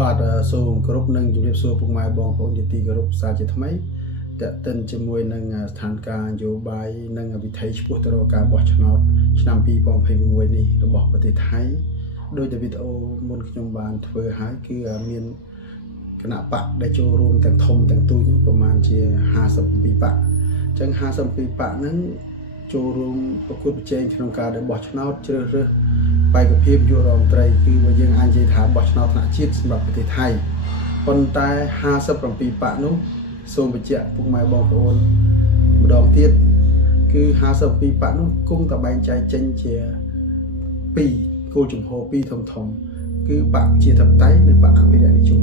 បាទសូមគោរពនឹងជម្រាបសួរពុកម៉ែបងប្អូនជាទីគោរពសាជាថ្មីតេតិនជាមួយនឹងស្ថានភាពនយោបាយនិងវិថីឆ្ពោះទៅរកការបោះឆ្នោតឆ្នាំ2026នេះរបស់ប្រទេសថៃដោយតែវីដេអូមុនខ្ញុំបានធ្វើហើយគឺមានគណៈបកដែលចូលរួមទាំងធំទាំងទូចប្រមាណជា52បកអញ្ចឹង52បកហ្នឹងចូលរួមប្រកួតប្រជែងក្នុងការដែលបោះឆ្នោតជ្រើសរើសបេក្ខភាពយុរដ្ឋមន្ត្រីគឺបើយើងអាចនិយាយថាបោះឆ្នោតថ្នាក់ជាតិសម្រាប់ប្រទេសថៃប៉ុន្តែ57បកនោះសូមបញ្ជាក់ពុកម៉ែបងប្អូនម្ដងទៀតគឺ52បកនោះគង់តែបែងចែកចេញជា2គោលជំហរ2ធំធំគឺបកជាធិបតេយ្យនិងបកអភិរក្សនិយម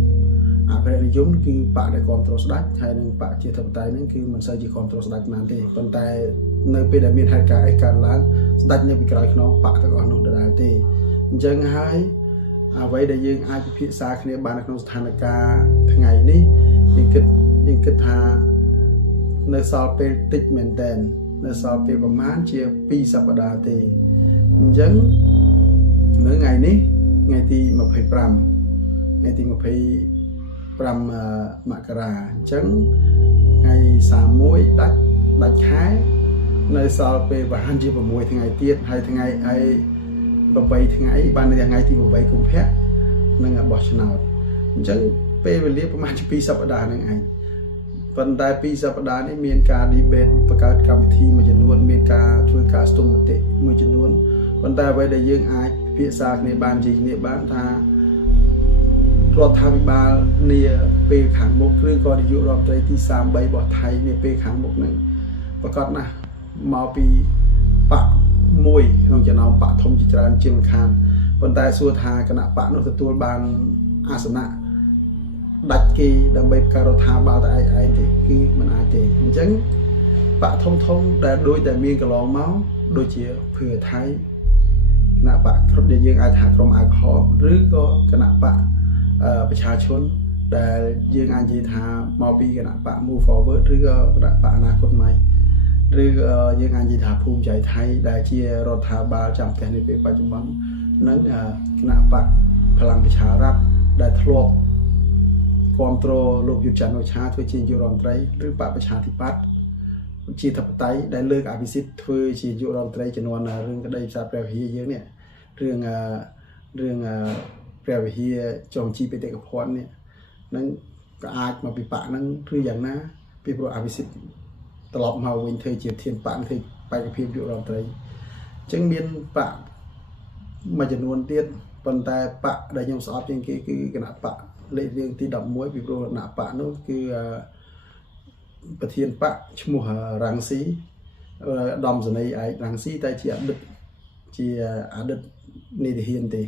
អភិរក្សនិយមគឺបកដែលគ្រប់គ្រងស្ដេចហើយនិងបកជាធិបតេយ្យហ្នឹងគឺមិនសូវជាគ្រប់គ្រងស្ដេចប៉ុន្មានទេប៉ុន្តែនៅពេលដែលមានហេតុការណ៍អីកើតឡើងស្ដេចនៅពីក្រោយខ្នងបកទាំងអស់នោះដដែលទេអញ្ចឹងហើយអ្វីដែលយើងអាចពិភាក្សាគ្នាបាននៅក្នុងស្ថានភាពថ្ងៃនេះយើងគិតថានៅសល់ពេលតិចមែនតើនៅសល់ពេលប្រហែលជា2សប្តាហ៍ទេអញ្ចឹងនៅថ្ងៃនេះថ្ងៃទី25ថ្ងៃទី25មករាអញ្ចឹងថ្ងៃ31ដាច់ខែនៅសល់ពេលប្រហែលជា6ថ្ងៃទៀតហើយថ្ងៃ8ថ្ងៃបាននៅថ្ងៃទី8កុម្ភៈនឹងបោះឆ្នោតអញ្ចឹងពេលវេលាប្រហែលជា2សប្តាហ៍ហ្នឹងឯងប៉ុន្តែ2សប្តាហ៍នេះមានការ debate បង្កើតកម្មវិធីមួយចំនួនមានការធ្វើការស្ទង់មតិមួយចំនួនប៉ុន្តែអ្វីដែលយើងអាចពិភាក្សាគ្នាបាននិយាយគ្នាបានថារដ្ឋាភិបាលនាពេលខាងមុខឬក៏នាយករដ្ឋមន្ត្រីទី33របស់ថៃនាពេលខាងមុខហ្នឹងប្រកាសណាស់មកពីបកមួយក្នុងចំណោមបកធំជាច្រើនជាងខានប៉ុន្តែសួរថាគណៈបកនោះទទួលបានអាសនៈដាច់គេដើម្បីបង្កើតរដ្ឋាភិបាលតែឯងទេគឺមិនអាចទេអញ្ចឹងបកធំដែលដូចតែមានកន្លងមកដូចជាភឿថៃគណៈបកក្រុមដែលយើងអាចថាក្រុមអាល់កុហុលឬក៏គណៈបកប្រជាជនដែលយើងអាចនិយាយថាមកពីគណៈបក Move Forward ឬក៏គណៈបកអនាគតใหม่ឬយើងអាចនិយាយថាភូមិใจថៃដែលជារដ្ឋាភិបាលចាំផ្ទះនាពេលបច្ចុប្បន្ននិងគណៈបកพลังประชารัฐដែលធ្លាប់គ្រប់គ្រងលោកយុទ្ធច័ន្ទអូឆាធ្វើជានាយករដ្ឋមន្ត្រីឬបកប្រជាធិបតេយ្យជាធិបតេយ្យដែលលើកអភិសិទ្ធធ្វើជានាយករដ្ឋមន្ត្រីជំនាន់រឿងក្តីផ្សារព្រះវិហារយើងនេះរឿងព្រះវិហារចុងជីបេតិកភណ្ឌនេះនឹងក៏អាចមកពីបកហ្នឹងឬយ៉ាងណាពីព្រោះអភិសិទ្ធត្រឡប់មកវិញធ្វើជាធានបកធ្វើបេក្ខភាពនាយករដ្ឋមន្ត្រីអញ្ចឹងមានបកមួយចំនួនទៀតប៉ុន្តែបកដែលខ្ញុំស្អប់ជាងគេគឺគណៈបកលេខរៀងទី11ពីព្រោះគណៈបកនោះគឺប្រធានបកឈ្មោះរាំងស៊ីដំសនីឯករាំងស៊ីតែជាអតីតនីតិហ៊ានទេ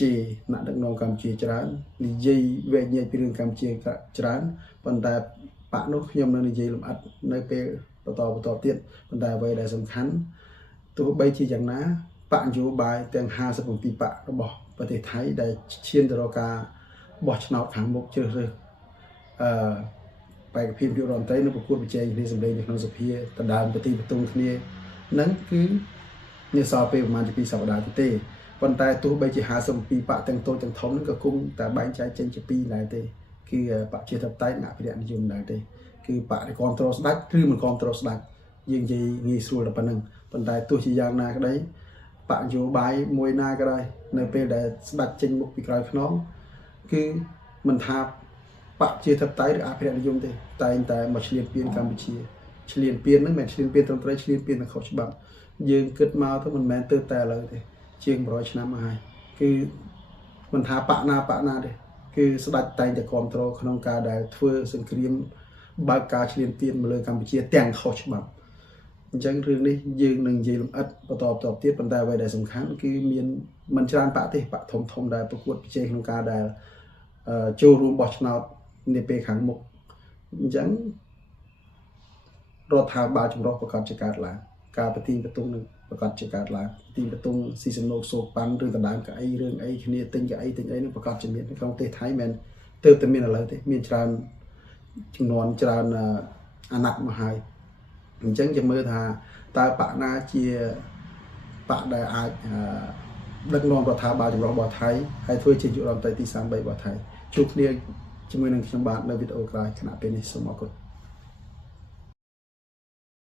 ជាអ្នកដឹកនាំកម្ពុជាច្រើននិយាយវែកញែកពីរឿងកម្ពុជាច្រើនប៉ុន្តែបកនោះខ្ញុំនឹងនិយាយលម្អិតនៅពេលបន្តទៀតប៉ុន្តែអ្វីដែលសំខាន់ទោះបីជាយ៉ាងណាបកនយោបាយទាំង57បករបស់ប្រទេសថៃដែលឈានទៅរកការបោះឆ្នោតខាងមុខជ្រើសរើសបេក្ខភាពនាយករដ្ឋមន្ត្រីនៅប្រកួតប្រជែងគ្នាសម្លេងនៅក្នុងសភាដណ្ដើមប្រទីបន្ទង់គ្នានឹងគឺនៅសល់ពេលប្រហែលជា2សប្តាហ៍ទេប៉ុន្តែទោះបីជា52បកទាំងតូចទាំងធំហ្នឹងក៏គង់តែបែងចែកចេញជា2ដែរទេគឺបកជាធិបតេយ្យនិងអភិរក្សនិយមដែរទេគឺបកដែលគ្រប់គ្រងស្ដេចឬមិនគ្រប់គ្រងស្ដេចយើងនិយាយងាយស្រួលតែប៉ុណ្្នឹងប៉ុន្តែទោះជាយ៉ាងណាក្តីបកនយោបាយមួយណាក៏ដោយនៅពេលដែលស្ដេចចេញមុខពីក្រោយខ្នងគឺមិនថាបកជាធិបតេយ្យឬអភិរក្សនិយមទេតែងតែមកឈ្លានពានកម្ពុជាឈ្លានពានហ្នឹងមិនឈ្លានពានត្រឹមត្រូវឈ្លានពាននៅខុសច្បាប់យើងគិតមកទៅមិនមែនទៅតែឥឡូវទេជាង100ឆ្នាំមកហើយគឺមិនថាបកណាទេគឺស្ដេចតែងតែគ្រប់គ្រងក្នុងការដែលធ្វើសង្គ្រាមបើកការឈ្លានពានមកលើកម្ពុជាទាំងខុសច្បាប់អញ្ចឹងរឿងនេះយើងនឹងនិយាយលម្អិតបន្តទៀតប៉ុន្តែអ្វីដែលសំខាន់គឺមានមិនច្រើនបកទេបកធំដែលប្រកួតប្រជែងក្នុងការដែលចូលរួមបោះឆ្នោតនាពេលខាងមុខអញ្ចឹងរដ្ឋាភិបាលចម្រុះប្រកាសជាកើតឡើងការប្រទីងបន្ទង់នឹងប្រកាសជាកើតឡើងទីបន្ទង់ស៊ីសំណូកសោកប៉ាន់ឬដណ្ដើមកៅអីរឿងអីគ្នាទិញកៅអីនឹងប្រកាសជាមានក្នុងប្រទេសថៃមិនទើបតែមានឥឡូវទេមានច្រើនចំនួនច្រើនអាណត្តិមកហើយអញ្ចឹងចាំមើលថាតើបកណាជាបកដែលអាច ដឹកនាំរដ្ឋាភិបាលចម្រុះរបស់ថៃហើយធ្វើជាយុរដ្ឋមន្ត្រីទី33របស់ថៃជួបគ្នាជាមួយនឹងខ្ញុំបាទនៅវីដេអូក្រោយគណៈពេលនេះសូមអរគុណ